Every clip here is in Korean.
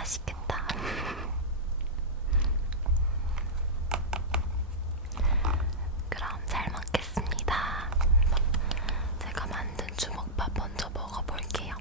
맛있겠다. 그럼 잘 먹겠습니다. 제가 만든 주먹밥 먼저 먹어볼게요.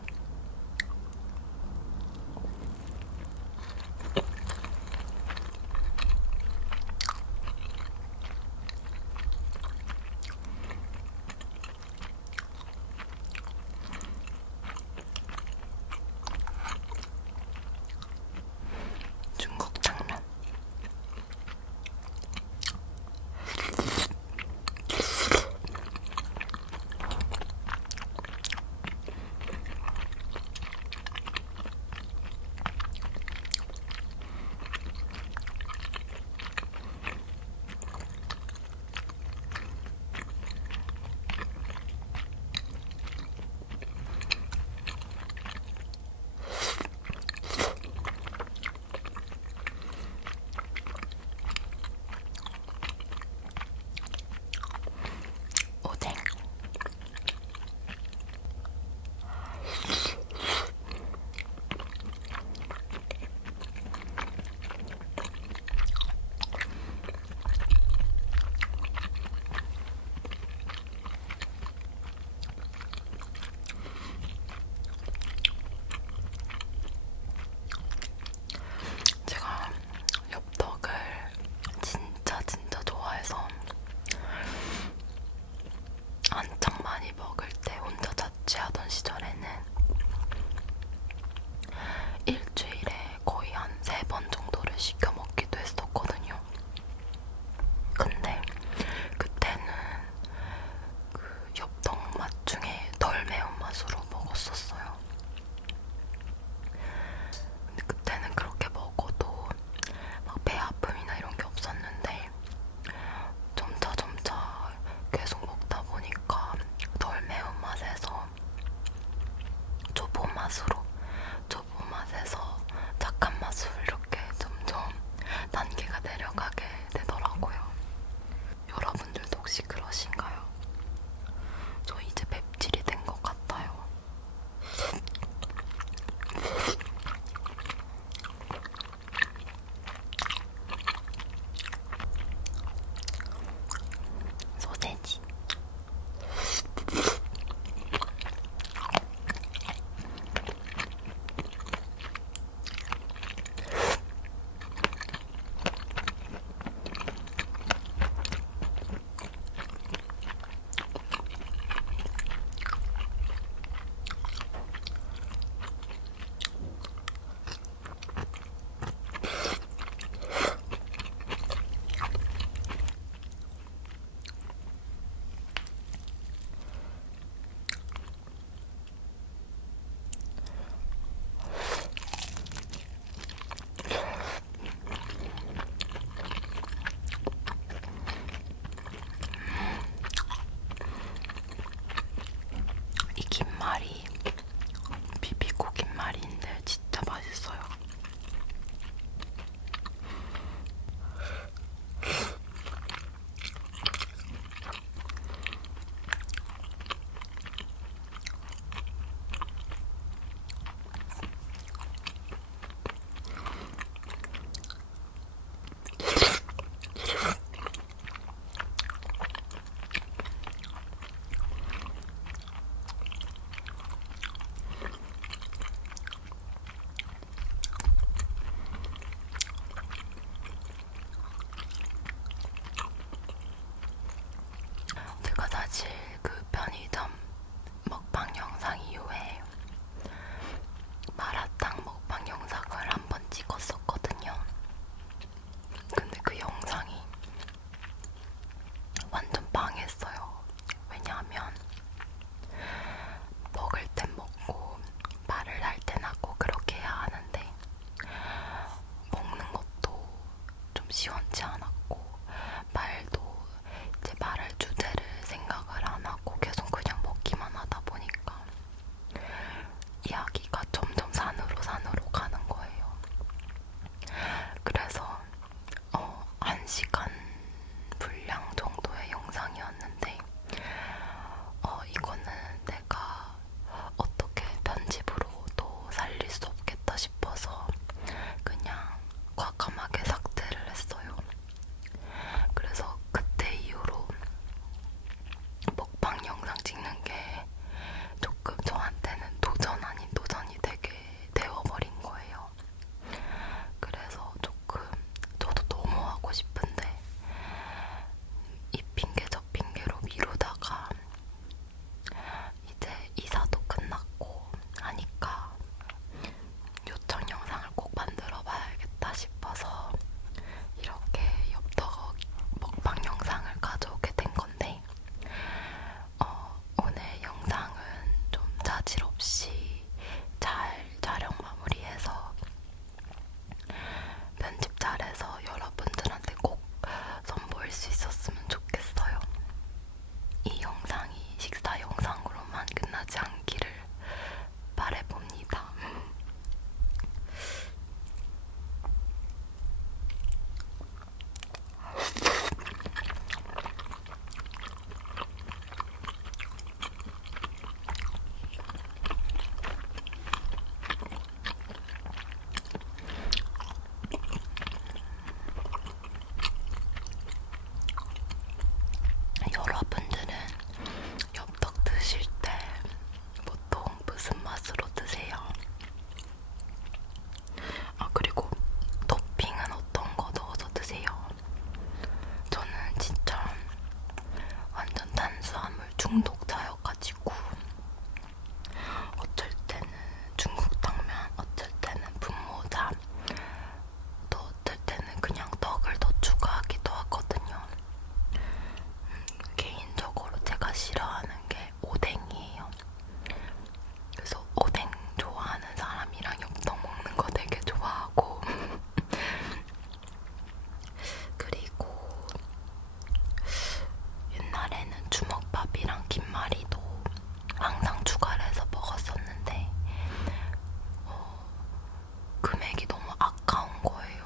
금액이 너무 아까운 거예요.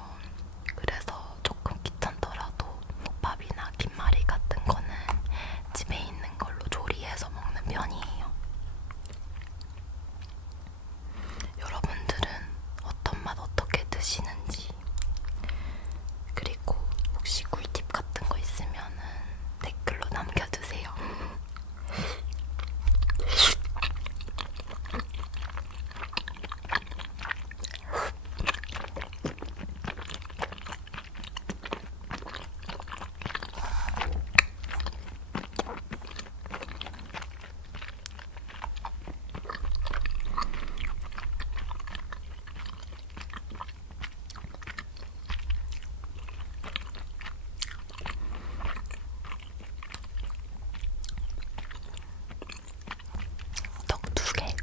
그래서 조금 귀찮더라도 국밥이나 김말이 같은 거는 집에 있는 걸로 조리해서 먹는 편이에요. 여러분들은 어떤 맛 어떻게 드시는지, 그리고 혹시 꿀팁 같은 거 있으면은 댓글로 남겨주세요. 떡 2개.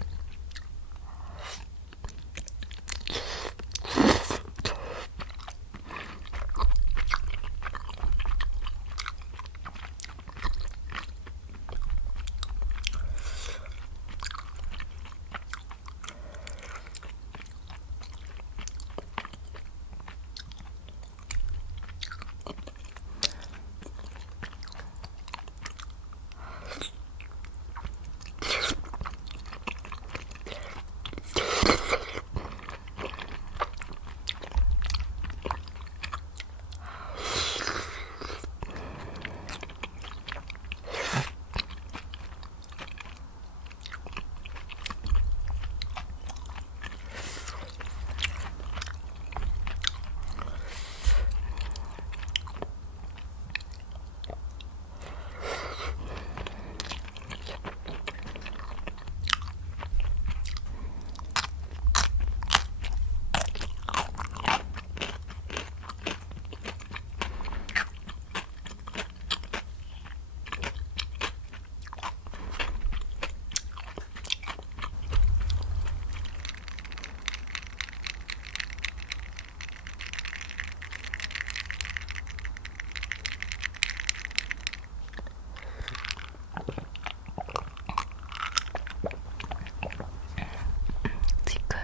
지금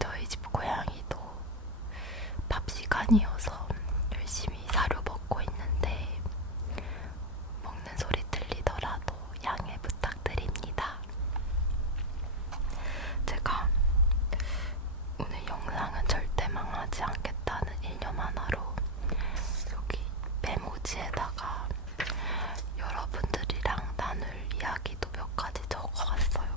저희 집 고양이도 밥 시간이어서 열심히 사료 먹고 있는데 먹는 소리 들리더라도 양해 부탁드립니다. 제가 오늘 영상은 절대 망하지 않겠다는 일념 하나로 여기 메모지에다가 여러분들이랑 나눌 이야기도 몇 가지 적어왔어요.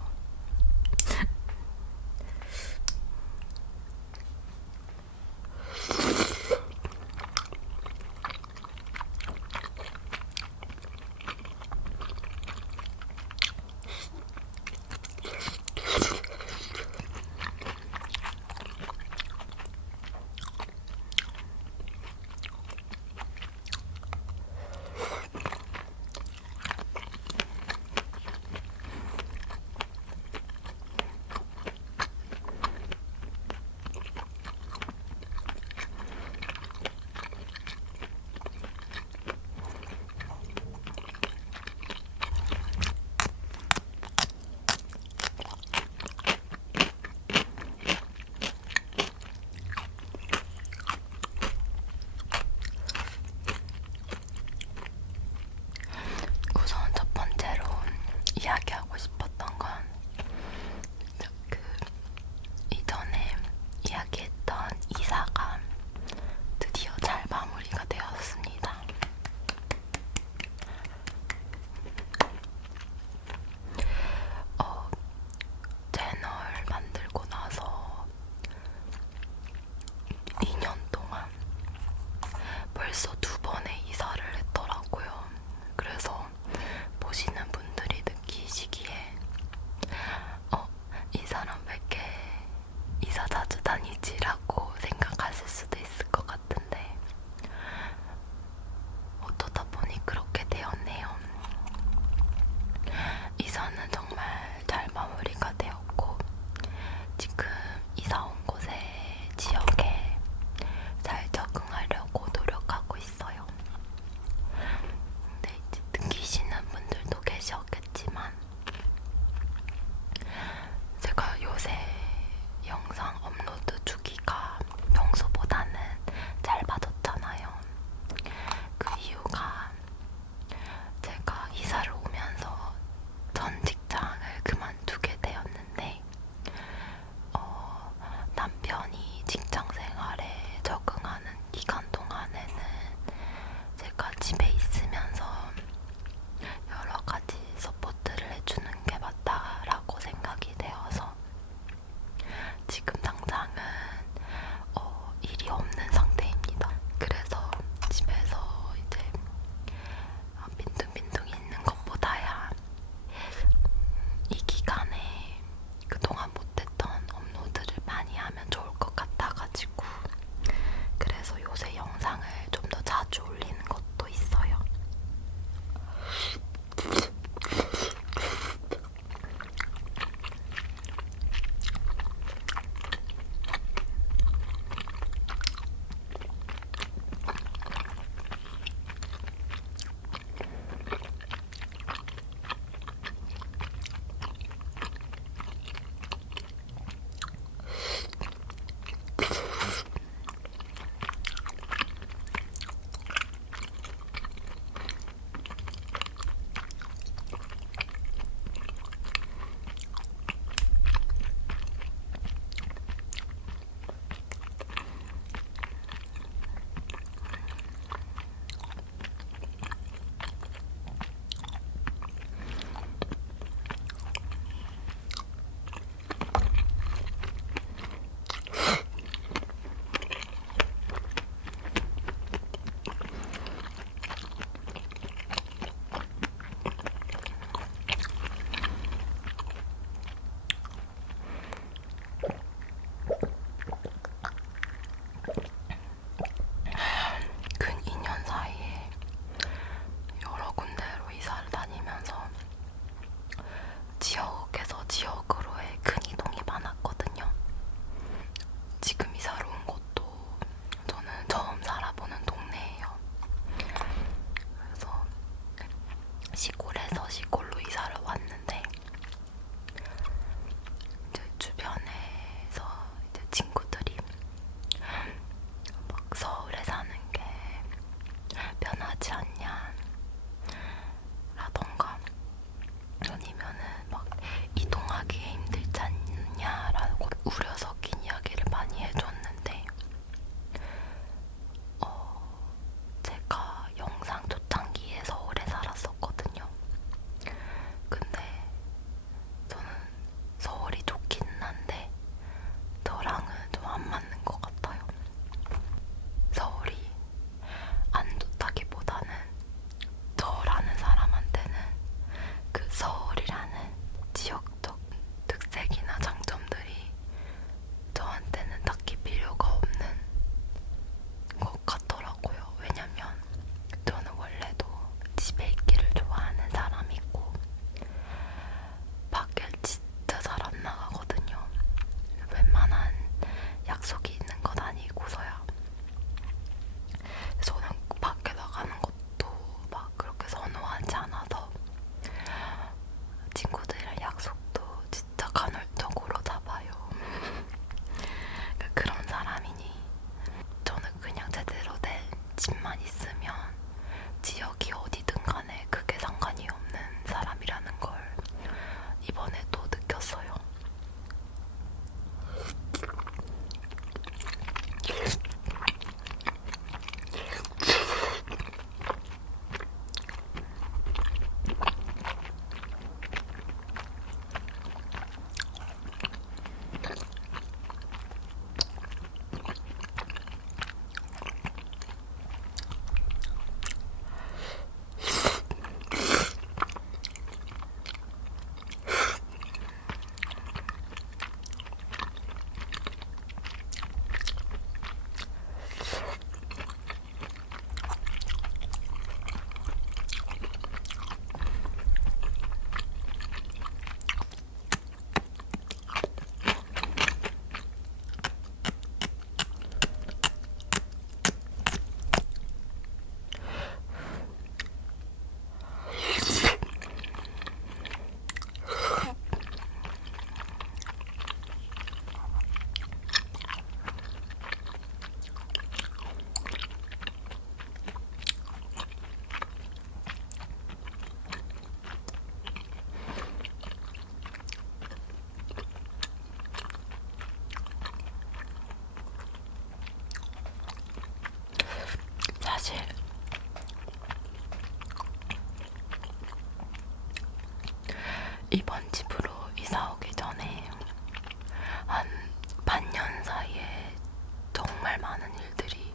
정말 많은 일들이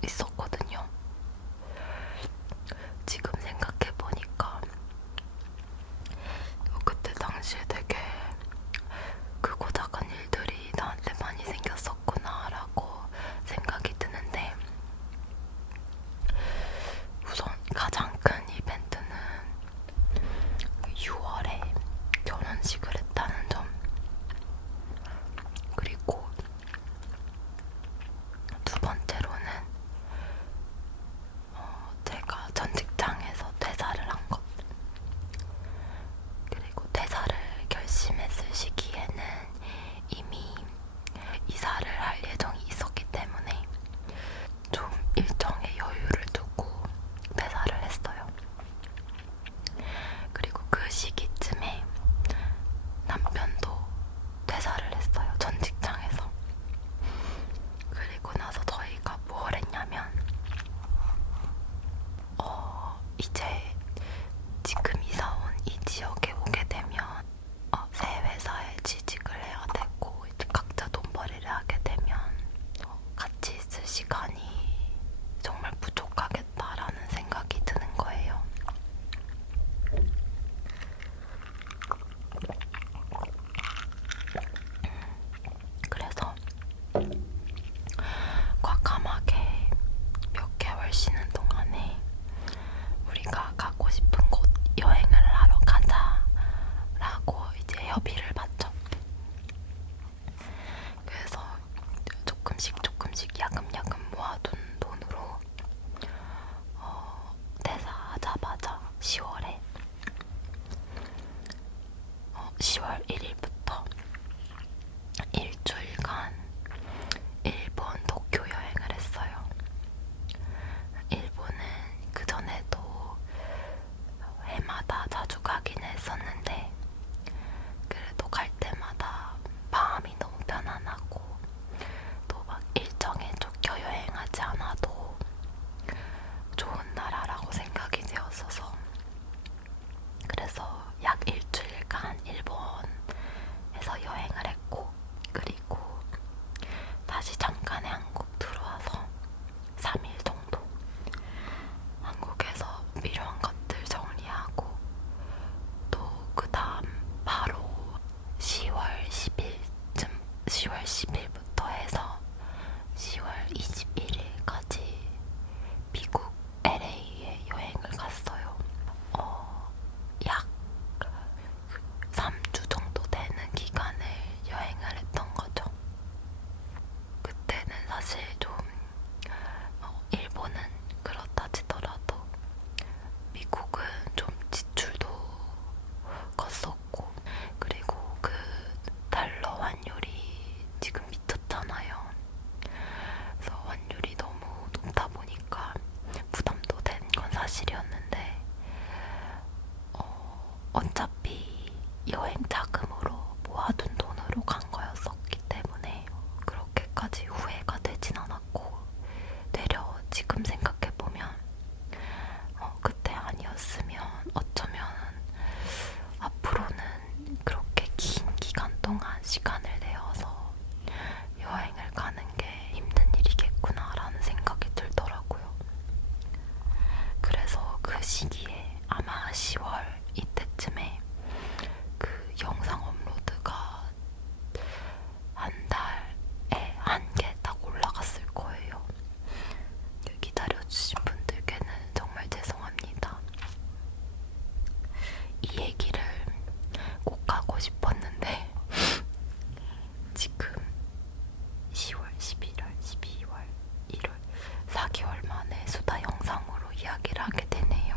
있었거든요. 지금 생각해보니까 그때 당시에 되게 크고 작은 일들이 나한테 많이 생겼었구나 라고 생각이 드는데, 우선 가장 큰 이벤트는 6월에 결혼식을 했다는 점, 그리고 두 번째로는 제가 전 직장에서 퇴사를 한 것, 그리고 퇴사를 결심했을 시기에는 이미 이사를 할 예정이 있었기 때문에 좀 일정의 여유를 두고 퇴사를 했어요. 그리고 그 시기쯤에 남편도 퇴사를 했어요. 전 직장에서. 그리고 나서 저희가 뭘 했냐면 이제 지금 이사 온 이 지역에 오게 되면 새 회사에 취직을 해야 되고 이제 각자 돈벌이를 하게 되면 같이 있을 시간이 정말 부족하겠다라는 생각이 드는 거예요. 그래서 과감하게 몇 개월 쉬는 동안에 우리가 가고 싶은 곳 여행을 하러 가자라고 이제 협의를 받죠. 그래서 조금씩 야금야금 모아둔 돈으로 퇴사하자마자 10월 1일부터 일주일간 일본 도쿄 여행을 했어요. 일본은 그전에도 해마다 자주 가긴 했었는데, 그래도 갈 때마다 마음이 너무 편안하고 또 막 일정에 쫓겨 여행하지 않아도 좋은 나라라고 생각이 되었어서, 그래서 약 일주일간 일본에서 여행을 했고, 그리고 다시 잠깐의 한국 들어와서 3일 정도 한국에서 필요한 것들 정리하고, 또 그 다음 바로 10월 10일부터 해서 10월 21일까지 미국 LA에 여행을 갔어요. 약 3주 정도 되는 기간을 여행을 했던 거죠. 그때는 사실 좀 일본은 그렇다 치더라도 미국은 좀 지출도 컸었고, 그리고 그 달러 환율이 지금 미쳤잖아요. 그래서 환율이 너무 높다 보니까 부담도 된 건 사실이었는데, 어차피 여행 자금으로 모아둔 돈으로 간 거였었기 때문에 그렇게까지 후회가 되진 않았고, 되려 지금 생각해보면 그때 아니었으면 어쩌면 앞으로는 그렇게 긴 기간 동안 시간을 내어서 여행을 가는 게 힘든 일이겠구나라는 생각이 들더라고요. 그래서 그 시기에 아마 10월 이때쯤에 그 영상 업로드가 한 달에 1개 딱 올라갔을 거예요. 기다려주신 분들께는 정말 죄송합니다. 이 얘기를 꼭 하고 싶었는데 지금 10월, 11월, 12월, 1월 4개월 만에 수다 영상으로 이야기를 하게 되네요.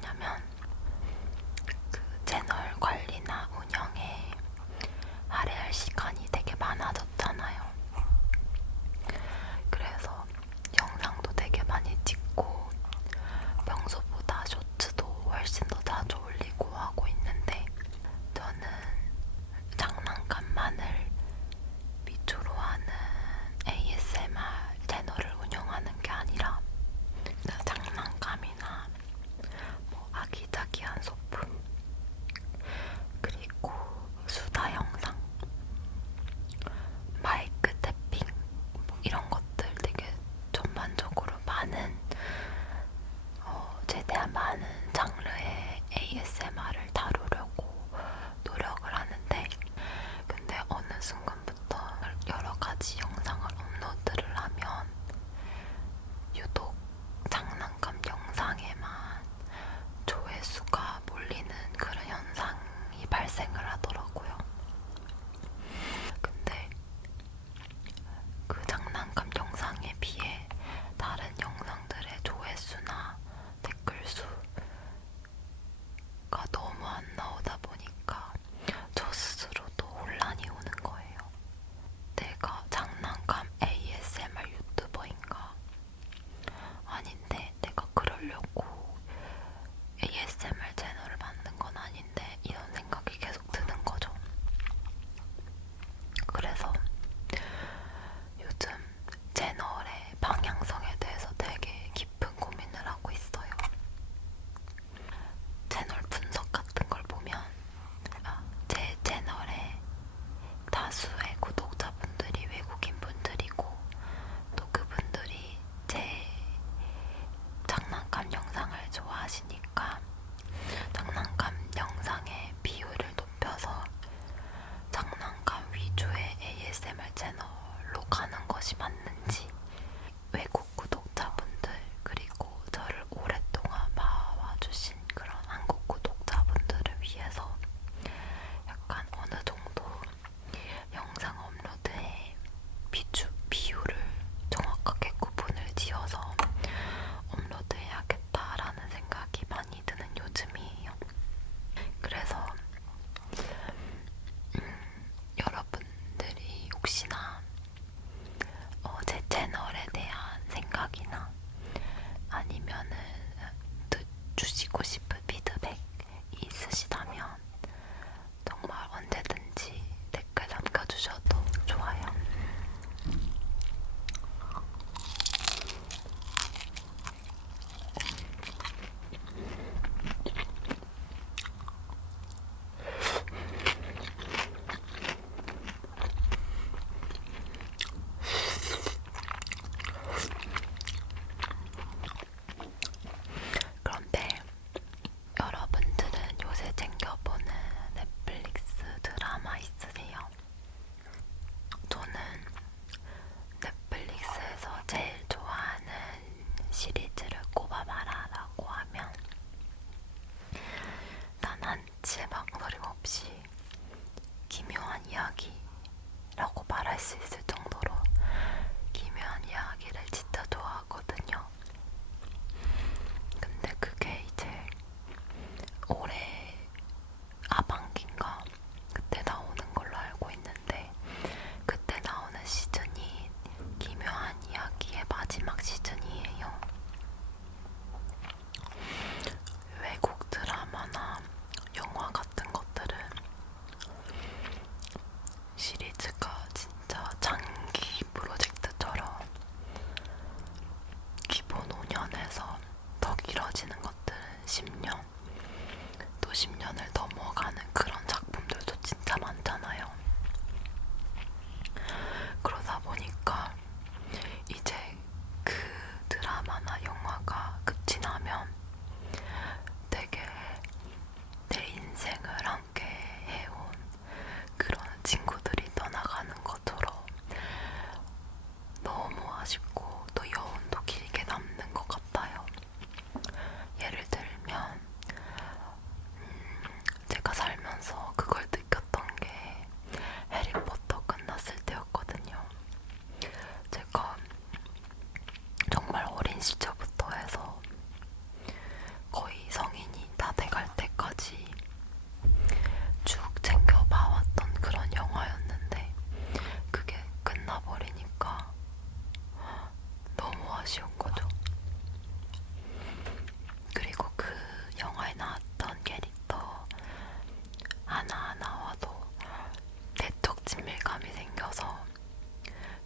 뭐냐면 그 채널 관리나 운영에 할애할 시간이 되게 많아졌잖아요. 그래서 영상도 되게 많이 찍고 평소보다 쇼츠도 훨씬 더 자주 올리고 하고 있는데, 저는 장난감만을 위주로 하는 ASMR 채널을 운영하는 게 아니라 장난감이나 뭐 아기자기한 소품, 그리고 수다 영상, 마이크 태핑 뭐 이런 것들 되게 전반적으로 많은 최대한 많은 장르의 ASMR을 다루려고 노력을 하는데, 근데 어느 순간부터 여러 가지 영상을 업로드를 하면 유독 장난감 영상에만 조회수가 몰리는 그런 현상이 발생을 하더라고요. 근데 그 장난감 영상에 비해 다른 영상들의 조회수나 댓글 수가 너무 안 나오다 보니까 저 스스로도 혼란이 오는 거예요. 내가 장난감 ASMR 유튜버인가? 아닌데 내가 그러려고 ASMR 채널을 만든 건 아닌데 이런 생각이 계속 드는 거죠. 그래서 요즘 채널의 방향성에 대해서 되게 깊은 고민을 하고 있어요. 채널 분석 같은 걸 보면 제 채널에 다수의 구독자분들이 외국인 분들이고 보니까 너무 아쉬운 거죠. 그리고 그 영화에 나왔던 캐릭터 하나하나와도 내적 친밀감이 생겨서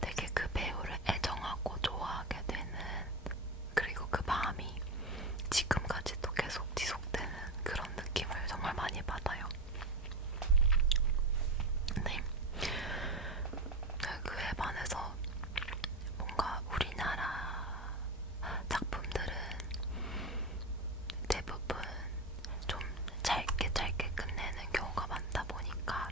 되게 그 배우를 애정하고 좋아하게 되는, 그리고 그 마음이 지금까지도 계속 지속되는 그런 느낌을 정말 많이 받아요. 네. 그에 반해서 뭔가 우리나라 작품들은 대부분 좀 짧게 끝내는 경우가 많다 보니까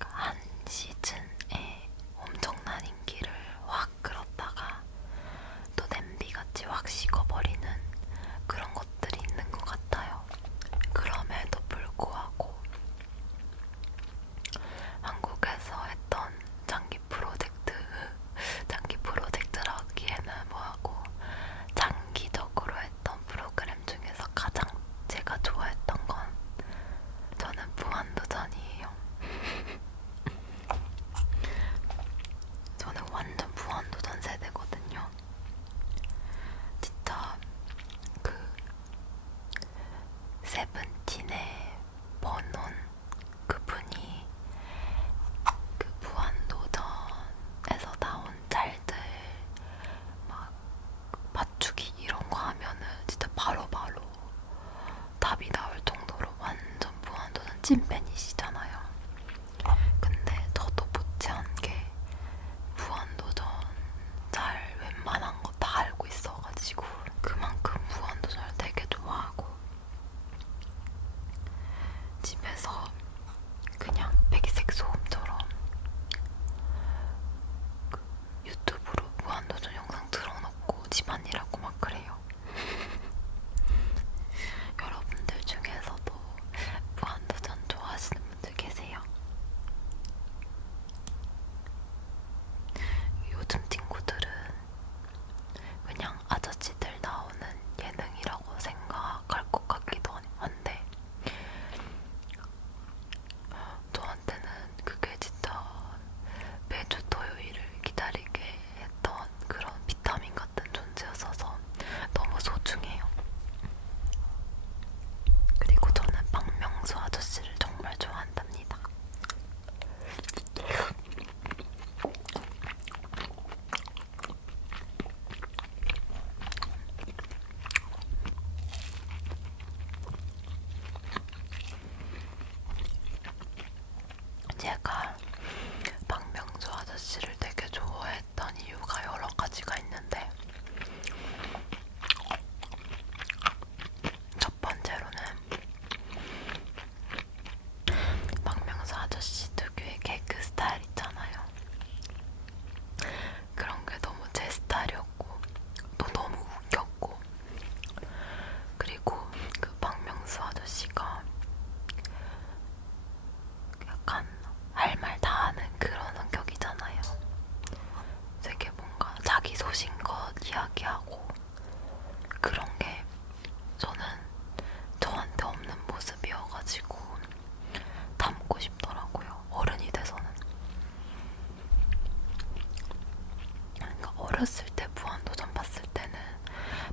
한 시즌에 엄청난 인기를 확 끌었다가 또 냄비같이 확 식어버리는 그런 것들이 있는 것 같아요. 그럼에도 불구하고 한국에서 했던 장기 프로젝트라 하기에는 뭐하고 장기적으로 했던 프로그램 중에서 가장 제가 좋아했던 건 저는 무한도전이에요. 저는 완전 무한도전 세대거든요. 진짜 그 세븐틴의 버논 그분이 그 무한도전에서 나온 짤들 막 맞추기 이런 거 하면은 진짜 바로바로 답이 나올 정도로 완전 무한도전 찐팬이시잖아요. 근데 저도 못지않게 무한도전 잘 웬만한 거 다 알고 있어가지고 그만큼 무한도전을 되게 좋아하고 집에서 그냥 백색 소음처럼 그 유튜브로 무한도전 영상 틀어놓고 집안일하고 막 그래요. 여러분들 중에서도 무한도전 좋아하시는 분들 계세요? 요즘 친구들은 그냥 아저씨들 나오는 예능이라고 생각할 것 같기도 한데 저한테는 그게 진짜 매주 토요일을 기다리게 했던 그런 비타민 같은 존재였어서 너무 소중해요. 그리고 저는 박명수 아저씨를 정말 좋아한답니다. 제가 박명수 아저씨를 되게 좋아했던 이유가 여러 가지가 있는데 첫 번째로는 박명수 아저씨 특유의 개그 스타일 있잖아요. 그런 게 너무 제 스타일이었고 또 너무 웃겼고, 그리고 그 박명수 아저씨가 약간 할 말 다 하는 그런 성격이잖아요. 되게 뭔가 자기 소신껏 이야기하고 그런 게 저는 저한테 없는 모습이어가지고 닮고 싶더라고요. 어른이 돼서는. 그러니까 어렸을 때 무한도전 봤을 때는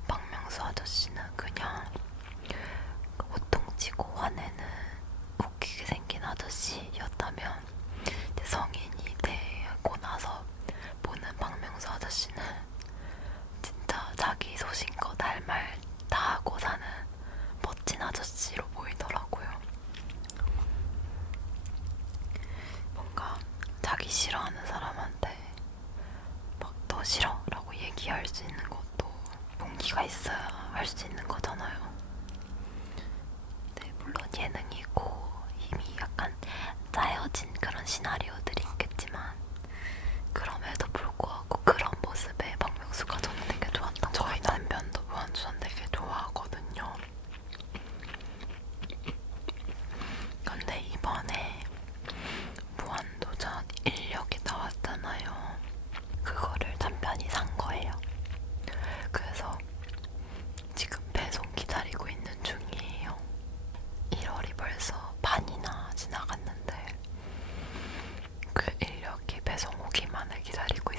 박명수 아저씨는 그냥 호통치고 화내는 웃기게 생긴 아저씨였다면 이제 성인이 되고 나서 보는 박명수 아저씨는 진짜 자기 소신껏 할 말 다 하고 사는 멋진 아저씨로 보이더라고요. 뭔가 자기 싫어하는 사람한테 막 너 싫어 라고 얘기할 수 있는 것도 용기가 있어야 할 수 있는 거잖아요. 네, 물론 예능이고 이미 약간 짜여진 그런 시나리오들이 있겠지만 그럼에도 불구하고 그런 모습에 박명수가 저는 되게 좋았던 것 같아요. 저희 남편도 무한도전 되게 좋아하거든요. 근데 이번에 무한도전 인력이 나왔잖아요. 그거를 남편이 산 거예요. 그래서 지금 배송 오기만을 기다리고